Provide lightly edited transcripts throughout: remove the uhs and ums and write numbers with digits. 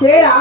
పేరా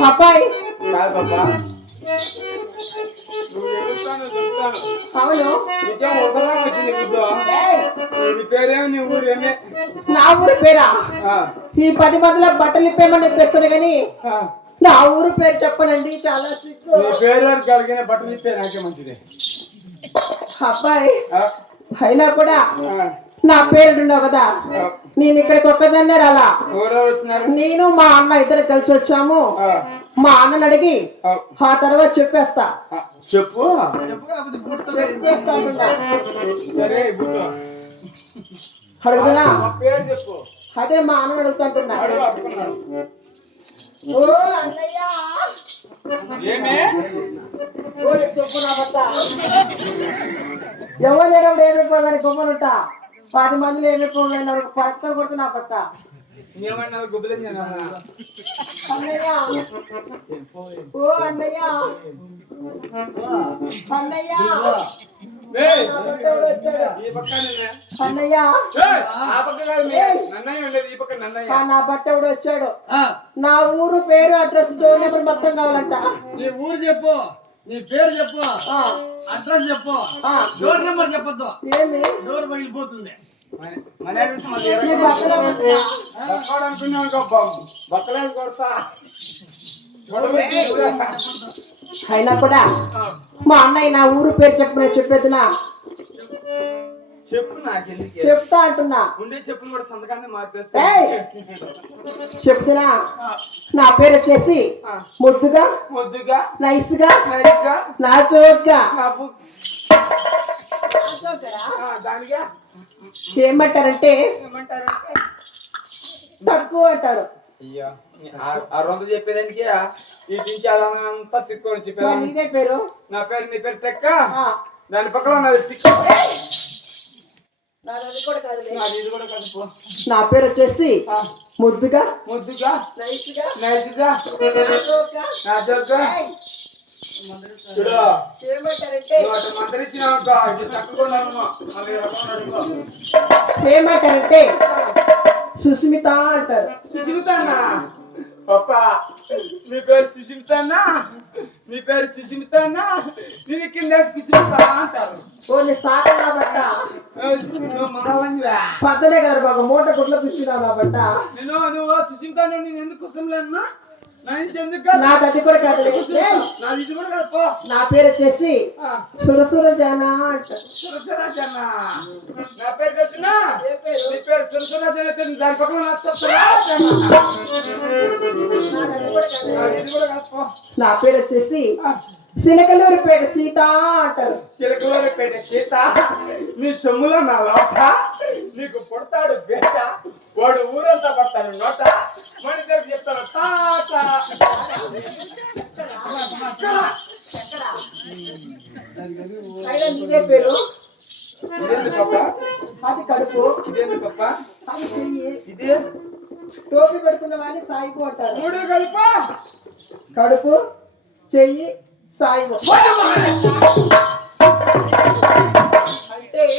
పాపాయ్ అవును నా ఊరు పేరా ఈ 10 మందిలో బట్టలు ఇప్పేమని తెస్తుంది కానీ నా ఊరు పేరు చెప్పనండి చాలా సిగ్గు పేరు కలిగిన బట్టలు ఇప్పే నాకే మంచిది అబ్బాయి అయినా కూడా నా పేరు ఉండవు కదా నేను ఇక్కడికి ఒక్కదాన్నే రాలా నేను మా అన్న ఇద్దరు కలిసి వచ్చాము మా అన్నని అడిగి ఆ తర్వాత చెప్పేస్తా చెప్పు అడుగుతున్నా పేరు చెప్పు అదే మా అన్నని అడుగుతుంటున్నా ఓ అన్నయ్య ఎవరు లేనప్పుడు ఏమైపోయి గొమ్మనుంటా 10 మందిలో ఏమైపోయినారు పక్కన కొడుతు నా పక్క ఏమన్నారు గుబ్బలే అన్నయ్య ఓ అన్నయ్య అన్నయ్య అన్నయ్య నా బట్టవుడు వచ్చాడు నా ఊరు పేరు అడ్రస్ డోర్ నెంబర్ మొత్తం కావాలంట నీ ఊరు చెప్పు నీ పేరు చెప్పు అడ్రస్ చెప్పు డోర్ నెంబర్ చెప్పొద్దు ఏమి డోర్ పగిలిపోతుంది సరే అయినా కూడా మా అన్నయ్య నా ఊరు పేరు చెప్పేదినా చెప్పు నాకెందుకు చెప్తా అంటున్నా. ఉండే చెప్పులు కూడా సంతకాన్ని ఏయ్! మార్పేస్తా చెప్తున్నా. నా పేరు వచ్చేసి ముద్దుగా ముద్దుగా నైస్ గా నైస్గా నా చోట్గా నా బుక్ దానిగా ఏమంటారంటే ఏమంటారంటే తక్కువ అంటారు. అయ్యో ఆ రొంత చెప్పేదానికి ఈ నుంచి అదంతా తిక్కొని మరి చెప్పేదాన్ని. నీదే పేరు? నా పేరు నీ పేరు టెక్క, ఆ, దాని పక్కన నాది టిక్. నాది కూడా కాదులే. నాది ఇది కూడా కలుపు. నా పేరు వచ్చేసి ముద్దుగా ముద్దుగా నైస్ గా నైస్గా నా చోట్గా. నా జోగ్గా ఏయ్! చూడు. ఏమంటారంటే నువ్వు అటు మందరిచ్చినావు అనుకో, ఇది చక్కగా ఉన్నాను. మళ్ళీ రకం అడుగు. ఏమంటారంటే సుస్మిత అంటారు. సుష్మితన్నా పప్ప, నీ పేరు సుష్మితన్నా, నీ పేరు సుష్మితన్నా, నీ కింద సుష్మిత అంటారు. ఓన్లీ సాకనా బట్ట నువ్వు మనవనివా? పద్దనే కదా బాబు మూట గుడ్ల పిచ్చినావు నా బట్ట. నువ్వు సుష్మిత నేను ఎందుకు కుసంలేనా? నా నుంచి ఎందుకు కాదు? నాకు అది కూడా కాదు. నాది ఇది కూడా కాదు పో. నా పేరు వచ్చేసి సురసుర జన అంటారు. సురసరాజన్న. నా పేరు తెలుసునా? ఏ పేరు? నీ పేరు సురసరాజన్న అయితే దాని పక్కన ఇది కూడా కాదు పో. నా పేరు వచ్చేసి సిలకలూరుపేట సీత అంటారు. చిలకలూరిపేట సీత, నీ చెమ్ములో నా లోట, నీకు పుడతాడు బేట, వాడు ఊరంతా పడతాడు నోట, మనిద్దరికి చెప్తాడు తాత. అయినా నీదే పేరు? ఇదేంది పప్ప? అది కడుపు, ఇదేంది పప్ప? అది చెయ్యి, ఇదే టోపీ పెట్టుకున్న వాడిని సాయిబు అంటారు. మూడు కలుప. కడుపు చెయ్యి సాయిబు.